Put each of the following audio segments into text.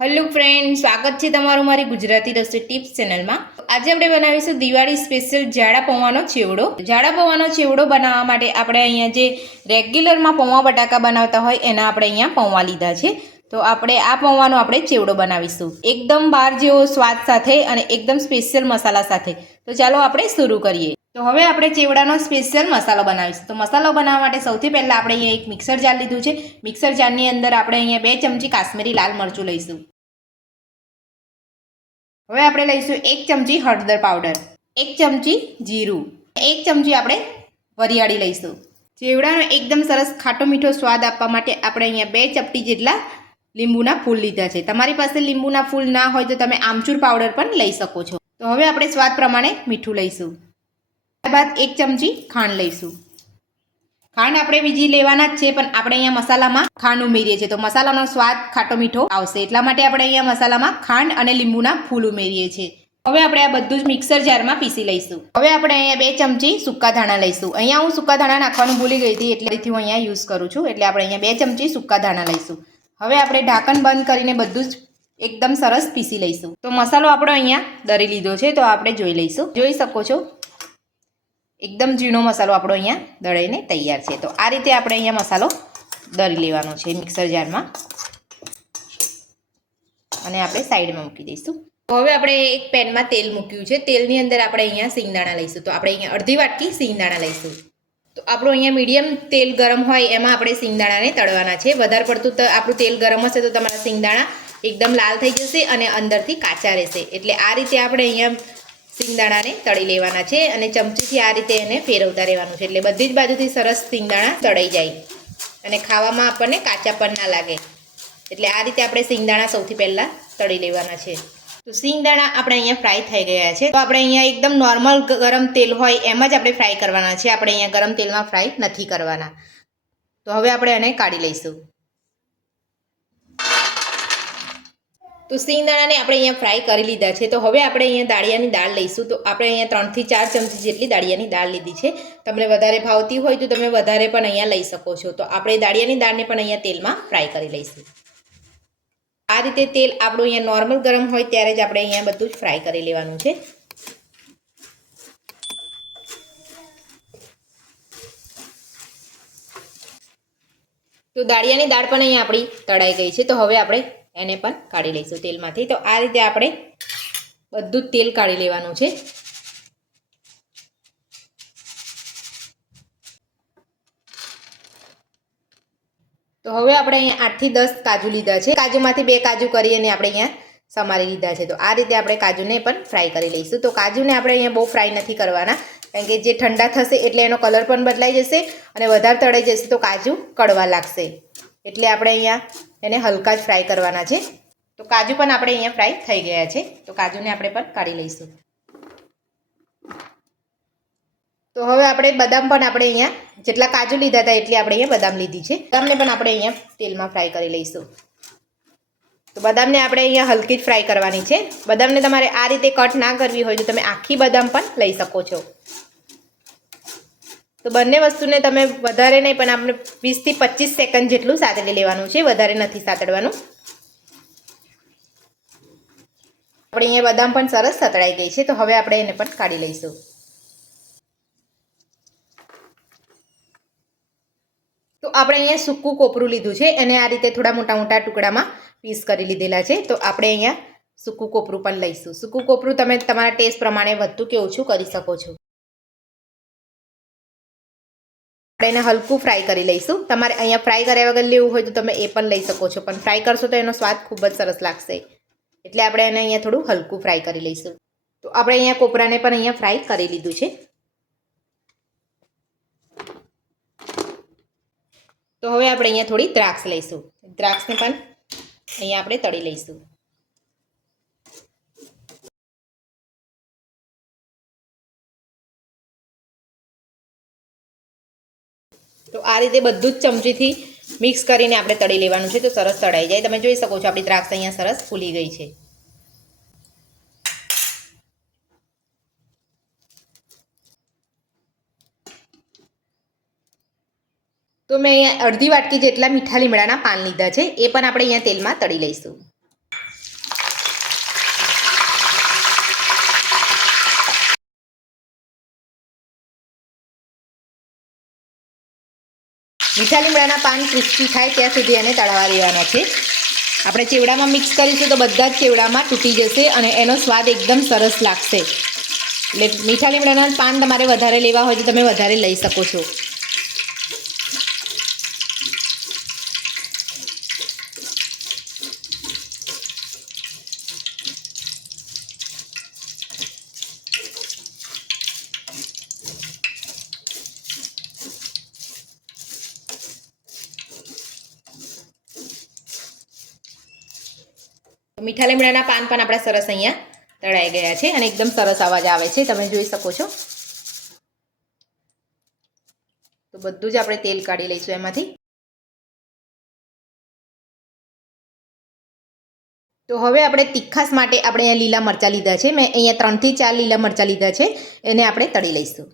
Hello friend, સ્વાગત છે તમારું મારી ગુજરાતી રસોઈ ટિપ્સ ચેનલમાં. આજે આપણે બનાવીશું દિવાળી સ્પેશિયલ જાડા પૌવાનો ચેવડો. જાડા પૌવાનો ચેવડો બનાવવા માટે આપણે અહીંયા જે રેગ્યુલરમાં પૌવા બટાકા બનાવતા હોય એના આપણે અહીંયા પૌવા લીધા છે. તો આપણે આ પૌવાનો આપણે ચેવડો બનાવીશું. એકદમ બહાર જેવો સ્વાદ સાથે અને એકદમ સ્પેશિયલ મસાલા સાથે. તો ચાલો આપણે શરૂ કરીએ. તો હવે આપણે ચેવડાનો સ્પેશિયલ મસાલો બનાવીશું. તો મસાલો બનાવવા માટે સૌથી પહેલાં આપણે અહીંયા એક મિક્સર જાર લીધું છે. મિક્સર જારની અંદર આપણે અહીંયા બે ચમચી કાશ્મીરી લાલ મરચું લઈશું. હવે આપણે લઈશું એક ચમચી હળદર પાવડર, એક ચમચી જીરું, એક ચમચી આપણે વરિયાળી લઈશું. ચેવડાનો એકદમ સરસ ખાટો મીઠો સ્વાદ આપવા માટે આપણે અહીંયા બે ચપટી જેટલા લીંબુના ફૂલ લીધા છે. તમારી પાસે લીંબુના ફૂલ ના હોય તો તમે આમચૂર પાવડર પણ લઈ શકો છો. તો હવે આપણે સ્વાદ પ્રમાણે મીઠું લઈશું. ત્યારબાદ એક ચમચી ખાંડ લઈશું. ખાંડ આપણે બીજી લેવાના જ છે, પણ આપણે અહીંયા મસાલામાં ખાંડ ઉમેરીએ છીએ. તો મસાલાનો સ્વાદ ખાટો મીઠો આવશે. એટલા માટે આપણે અહીંયા મસાલામાં ખાંડ અને લીંબુના ફૂલ ઉમેરીએ છીએ. હવે આપણે આ બધું જ મિક્સર જારમાં પીસી લઈશું. હવે આપણે અહીંયા બે ચમચી સૂકા ધાણા લઈશું. અહીંયા હું સૂકા ધાણા નાખવાનું ભૂલી ગઈ હતી એટલેથી હું અહીંયા યુઝ કરું છું. એટલે આપણે અહીંયા બે ચમચી સૂકા ધાણા લઈશું. હવે આપણે ઢાંકણ બંધ કરીને બધું જ એકદમ સરસ પીસી લઈશું. તો મસાલો આપણો અહીંયા દરી લીધો છે, તો આપણે જોઈ લઈશું. જોઈ શકો છો એકદમ ઝીણો મસાલો આપણો અહીંયા દળાઈને તૈયાર છે. તો આ રીતે આપણે અહીંયા મસાલો દળી લેવાનો છે મિક્સર જારમાં. અને આપણે સાઈડમાં મૂકી દઈશું. હવે આપણે એક પેનમાં તેલ મૂક્યું છે. તેલની અંદર આપણે અહીંયા સિંગદાણા લઈશું. તો આપણે અહીંયા અડધી વાટકી સિંગદાણા લઈશું. તો આપણું અહીંયા મીડિયમ તેલ ગરમ હોય એમાં આપણે સિંગદાણાને તળવાના છે. વધારે પડતું તો આપણું તેલ ગરમ હશે તો તમારા સિંગદાણા એકદમ લાલ થઈ જશે અને અંદરથી કાચા રહેશે. એટલે આ રીતે આપણે અહીંયા સિંગદાણાને તળી લેવાના છે અને ચમચીથી આ રીતે એને ફેરવતા રહેવાનું છે. એટલે બધી જ બાજુથી સરસ સિંગદાણા તળાઈ જાય. અને ખાવામાં આપણને કાચા પણ ના લાગે. એટલે આ રીતે આપણે સિંગદાણા સૌથી પહેલાં તળી લેવાના છે. તો સિંગદાણા આપણે અહીંયા ફ્રાય થઈ ગયા છે. તો આપણે અહીંયા એકદમ નોર્મલ ગરમ તેલ હોય એમ જ આપણે ફ્રાય કરવાના છે. આપણે અહીંયા ગરમ તેલમાં ફ્રાય નથી કરવાના. તો હવે આપણે એને કાઢી લઈશું. તો સિંગદાણાને આપણે અહીંયા ફ્રાય કરી લીધા છે. તો હવે આપણે અહીંયા દાળિયાની દાળ લઈશું. તો આપણે અહીંયા ત્રણથી ચાર ચમચી જેટલી દાળિયાની દાળ લીધી છે. તમને વધારે ભાવતી હોય તો તમે વધારે પણ અહીંયા લઈ શકો છો. તો આપણે દાળિયાની દાળને પણ અહીંયા તેલમાં ફ્રાય કરી લઈશું. આ રીતે તેલ આપણું અહીંયા નોર્મલ ગરમ હોય ત્યારે જ આપણે અહીંયા બધું જ ફ્રાય કરી લેવાનું છે. તો દાળિયાની દાળ પણ અહીંયા આપણી તળાઈ ગઈ છે. તો હવે આપણે એને પણ કાઢી લઈશું તેલમાંથી. તો આ રીતે આપણે બધું જ તેલ કાઢી લેવાનું છે. તો હવે આપણે અહીંયા આઠથી દસ કાજુ લીધા છે. કાજુમાંથી બે કાજુ કરી અને આપણે અહીંયા સમારી લીધા છે. તો આ રીતે આપણે કાજુને પણ ફ્રાય કરી લઈશું. તો કાજુને આપણે અહીંયા બહુ ફ્રાય નથી કરવાના. કારણ કે જે ઠંડા થશે એટલે એનો કલર પણ બદલાઈ જશે અને વધારે તળાઈ જશે તો કાજુ કડવા લાગશે. એટલે આપણે અહીંયા એને હલકા જ ફ્રાય કરવાના છે. તો કાજુ પણ આપણે અહીંયા ફ્રાય થઈ ગયા છે. તો કાજુને આપણે પણ કાઢી લઈશું. તો હવે આપણે બદામ પણ આપણે અહીંયા જેટલા કાજુ લીધા હતા એટલી આપણે અહીંયા બદામ લીધી છે. બદામને પણ આપણે અહીંયા તેલમાં ફ્રાય કરી લઈશું. તો બદામને આપણે અહીંયા હલકી જ ફ્રાય કરવાની છે. બદામને તમારે આ રીતે કટ ના કરવી હોય તો તમે આખી બદામ પણ લઈ શકો છો. તો બંને વસ્તુને તમે વધારે નહીં, પણ આપણે વીસથી પચીસ સેકન્ડ જેટલું સાતડી લેવાનું છે, વધારે નથી સાતડવાનું. આપણે અહીંયા બદામ પણ સરસ સતળાઈ ગઈ છે, તો હવે આપણે એને પણ કાઢી લઈશું. તો આપણે અહીંયા સૂકું કોપરું લીધું છે અને આ રીતે થોડા મોટા મોટા ટુકડામાં પીસ કરી લીધેલા છે, તો આપણે અહીંયા સૂકું કોપરું પણ લઈશું. સૂકું કોપરું તમે તમારા ટેસ્ટ પ્રમાણે વધતું કે ઓછું કરી શકો છો. આપણે એને હલકું ફ્રાય કરી લઈશું. તમારે અહીંયા ફ્રાય કર્યા વગર લેવું હોય તો તમે એ પણ લઈ શકો છો. પણ ફ્રાય કરશો તો એનો સ્વાદ ખૂબ જ સરસ લાગશે. એટલે આપણે એને અહીંયા થોડું હલકું ફ્રાય કરી લઈશું. તો આપણે અહીંયા કોપરાને પણ અહીંયા ફ્રાય કરી લીધું છે. તો હવે આપણે અહીંયા થોડી દ્રાક્ષ લઈશું. દ્રાક્ષને પણ અહીંયા આપણે તળી લઈશું. તો આ રીતે બધું જ ચમચીથી મિક્સ કરીને આપણે તળી લેવાનું છે. તો સરસ તળાઈ જાય. તમે જોઈ શકો છો આપણી દ્રાક્ષ અહીંયા સરસ ફૂલી ગઈ છે. તો મેં અહીંયા અડધી વાટકી જેટલા મીઠા લીમડાના પાન લીધા છે. એ પણ આપણે અહીંયા તેલમાં તળી લઈશું. મીઠા લીમડાના પાન ક્રિસ્પી થાય ત્યાં સુધી એને તળાવા દેવાના છે. આપણે ચેવડામાં મિક્સ કરીશું તો બધા જ ચેવડામાં તૂટી જશે અને એનો સ્વાદ એકદમ સરસ લાગશે. એટલે મીઠા લીમડાના પાન તમારે વધારે લેવા હોય તો તમે વધારે લઈ શકો છો. મીઠા લીમડાના પાન પણ આપણા સરસ અહીંયા તળાઈ ગયા છે અને એકદમ સરસ અવાજ આવે છે, તમે જોઈ શકો છો. તો બધું જ આપણે તેલ કાઢી લઈશું એમાંથી. તો હવે આપણે તીખાસ માટે આપણે અહીંયા લીલા મરચાં લીધા છે. મેં અહીંયા ત્રણથી ચાર લીલા મરચાં લીધા છે. એને આપણે તળી લઈશું.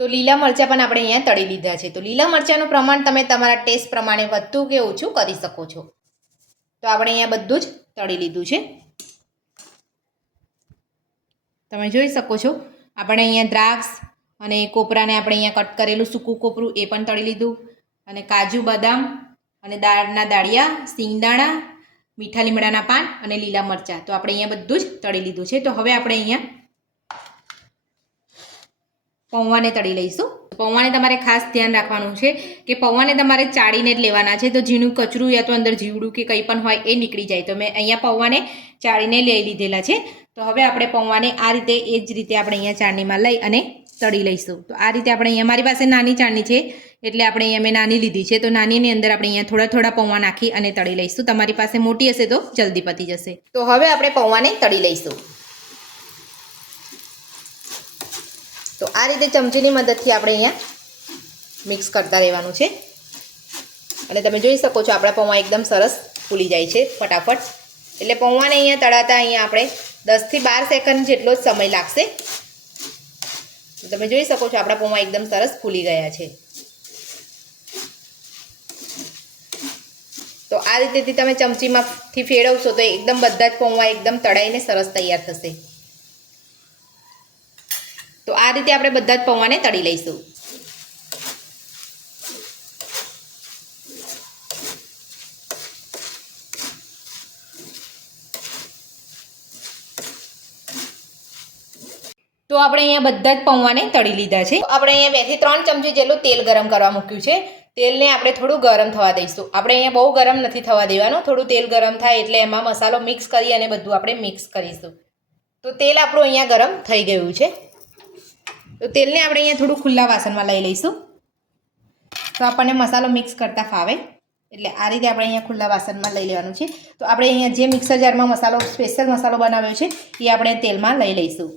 તો લીલા મરચાં પણ આપણે અહીંયા તળી લીધા છે. તો લીલા મરચાંનું પ્રમાણ તમે તમારા ટેસ્ટ પ્રમાણે વધતું કે ઓછું કરી શકો છો. તો આપણે અહીંયા બધું જ તળી લીધું છે. તમે જોઈ શકો છો, આપણે અહીંયા દ્રાક્ષ અને કોપરાને આપણે અહીંયા કટ કરેલું સૂકું કોપરું એ પણ તળી લીધું. અને કાજુ, બદામ અને દાળના દાળિયા, સિંગદાણા, મીઠા લીમડાના પાન અને લીલા મરચાં. તો આપણે અહીંયા બધું જ તળી લીધું છે. તો હવે આપણે અહીંયા પૌવાને તળી લઈશું. પૌવાને તમારે ખાસ ધ્યાન રાખવાનું છે કે પૌવાને તમારે ચાળીને જ લેવાના છે. તો ઝીણું કચરું યા તો અંદર જીવડું કે કંઈ પણ હોય એ નીકળી જાય. તો મેં અહીંયા પૌવાને ચાળીને લઈ લીધેલા છે. તો હવે આપણે પૌવાને આ રીતે એ જ રીતે આપણે અહીંયા ચાળણીમાં લઈ અને તળી લઈશું. તો આ રીતે આપણે અહીંયા મારી પાસે નાની ચાળણી છે, એટલે આપણે અહીંયા મેં નાની લીધી છે. તો નાનીની અંદર આપણે અહીંયા થોડા થોડા પૌવા નાખી અને તળી લઈશું. તમારી પાસે મોટી હશે તો જલ્દી પતી જશે. તો હવે આપણે પૌવાને તળી લઈશું. તો આ રીતે ચમચીની મદદથી આપણે અહીંયા મિક્સ કરતા રહેવાનું છે. અને તમે જોઈ શકો છો આપણા પૌવા એકદમ સરસ ફૂલી જાય છે ફટાફટ. એટલે પૌવાને અહીંયા તળાતા અહીંયા આપણે દસથી બાર સેકન્ડ જેટલો જ સમય લાગશે. તમે જોઈ શકો છો આપણા પૌવા એકદમ સરસ ફૂલી ગયા છે. તો આ રીતેથી તમે ચમચીમાંથી ફેરવશો તો એકદમ બધા જ પૌવા એકદમ તળાઈને સરસ તૈયાર થશે. તો આ રીતે આપણે બધા જ પૌવાને તળી લઈશું. તો આપણે અહીંયા બધા જ પૌવાને તળી લીધા છે. આપણે અહીંયા બેથી ત્રણ ચમચી જેટલું તેલ ગરમ કરવા મૂક્યું છે. તેલને આપણે થોડું ગરમ થવા દઈશું. આપણે અહીંયા બહુ ગરમ નથી થવા દેવાનું. થોડું તેલ ગરમ થાય એટલે એમાં મસાલો મિક્સ કરી અને બધું આપણે મિક્સ કરીશું. તો તેલ આપણું અહીંયા ગરમ થઈ ગયું છે. તો તેલને આપણે અહીંયા થોડું ખુલ્લા વાસણમાં લઈ લઈશું. તો આપણને મસાલો મિક્સ કરતા ફાવે. એટલે આ રીતે આપણે અહીંયા ખુલ્લા વાસણમાં લઈ લેવાનું છે. તો આપણે અહીંયા જે મિક્સર જારમાં મસાલો, સ્પેશિયલ મસાલો બનાવ્યો છે, એ આપણે તેલમાં લઈ લઈશું.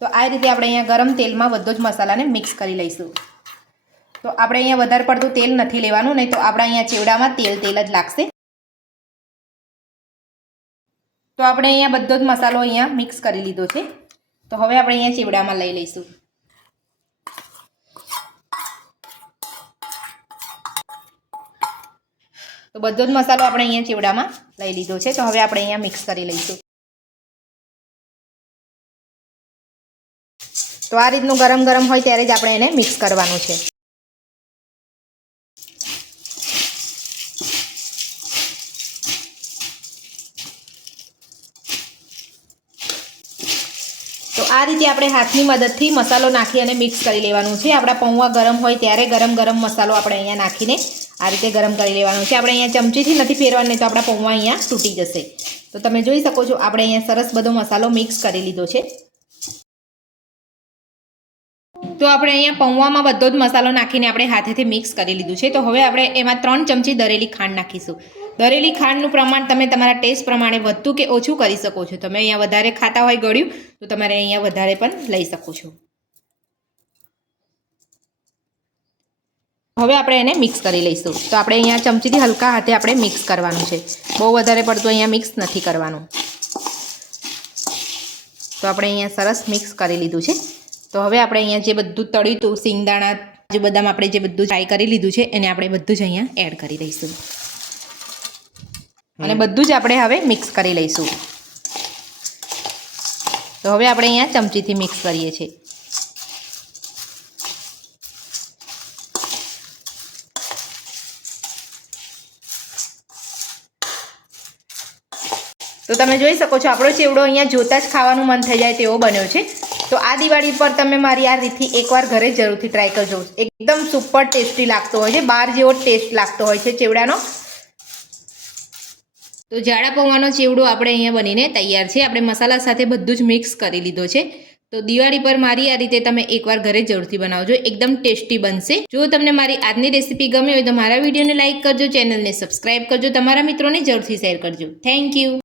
તો આ રીતે આપણે અહીંયા ગરમ તેલમાં બધો જ મસાલાને મિક્સ કરી લઈશું. તો આપણે અહીંયા વધારે પડતું તેલ નથી લેવાનું, નહીં તો આપણે અહીંયા ચેવડામાં તેલ તેલ જ લાગશે. તો આપણે અહીંયા બધો જ મસાલો અહીંયા મિક્સ કરી લીધો છે. તો હવે આપણે અહીંયા ચીવડામાં લઈ લઈશું. તો બધો જ મસાલો આપણે અહીંયા ચીવડામાં લઈ લીધો છે. તો હવે આપણે અહીંયા મિક્સ કરી લઈશું. તો આ રીતનું ગરમ ગરમ હોય ત્યારે જ આપણે એને મિક્સ કરવાનું છે. તો આ રીતે આપણે હાથની મદદથી મસાલો નાખી અને મિક્સ કરી લેવાનું છે. આપણા પૌવા ગરમ હોય ત્યારે ગરમ ગરમ મસાલો આપણે અહીંયા નાખીને આ રીતે ગરમ કરી લેવાનો છે. આપણે અહીંયા ચમચીથી નથી ફેરવાનું તો આપણા પૌવા અહીંયા તૂટી જશે. તો તમે જોઈ શકો છો, આપણે અહીંયા સરસ બધો મસાલો મિક્સ કરી લીધો છે. તો આપણે અહીંયા પૌવામાં બધો જ મસાલો નાખીને આપણે હાથેથી મિક્સ કરી લીધું છે. તો હવે આપણે એમાં ત્રણ ચમચી દરેલી ખાંડ નાખીશું. દરેલી ખાંડનું પ્રમાણ તમે તમારા ટેસ્ટ પ્રમાણે વધતું કે ઓછું કરી શકો છો? તમે અહીંયા વધારે ખાતા હોય ગળ્યું, તો તમારે અહીંયા વધારે પણ લઈ શકો છો. હવે આપણે એને મિક્સ કરી લઈશું. તો આપણે અહીંયા ચમચીથી હલકા હાથે આપણે મિક્સ કરવાનું છે. બહુ વધારે પડતું અહીંયા મિક્સ નથી કરવાનું. તો આપણે અહીંયા સરસ મિક્સ કરી લીધું છે. તો હવે આપણે અહીંયા જે બધું તળ્યું હતું સિંગદાણા જે બદામ આપણે જે બધું ફ્રાય કરી લીધું છે, એને આપણે બધું જ અહીંયા એડ કરી દઈશું. અને બધું જ આપણે હવે મિક્સ કરી લઈશું. તો હવે આપણે અહીંયા ચમચીથી મિક્સ કરીએ છીએ. તો તમે જોઈ શકો છો, આપણો ચેવડો અહીંયા જોતા જ ખાવાનું મન થઈ જાય તેવો બન્યો છે. તો આ દિવાળી પર તમે મારી આ રીતથી એકવાર ઘરે જરૂરથી ટ્રાય કરજો. એકદમ સુપર ટેસ્ટી લાગતો હોય છે, બહાર જેવો ટેસ્ટ લાગતો હોય છે ચેવડાનો. તો જાડા પૌવાનો ચેવડો આપણે અહીંયા બનીને તૈયાર છે. આપણે મસાલા સાથે બધું જ મિક્સ કરી લીધો છે. તો દિવાળી પર મારી આ રીતે તમે એકવાર ઘરે જરૂરથી બનાવજો. એકદમ ટેસ્ટી બનશે. જો તમને મારી આજની રેસીપી ગમી હોય તો મારા વિડીયોને લાઇક કરજો, ચેનલને સબસ્ક્રાઇબ કરજો. તમારા મિત્રોને જરૂરથી શેર કરજો. Thank you.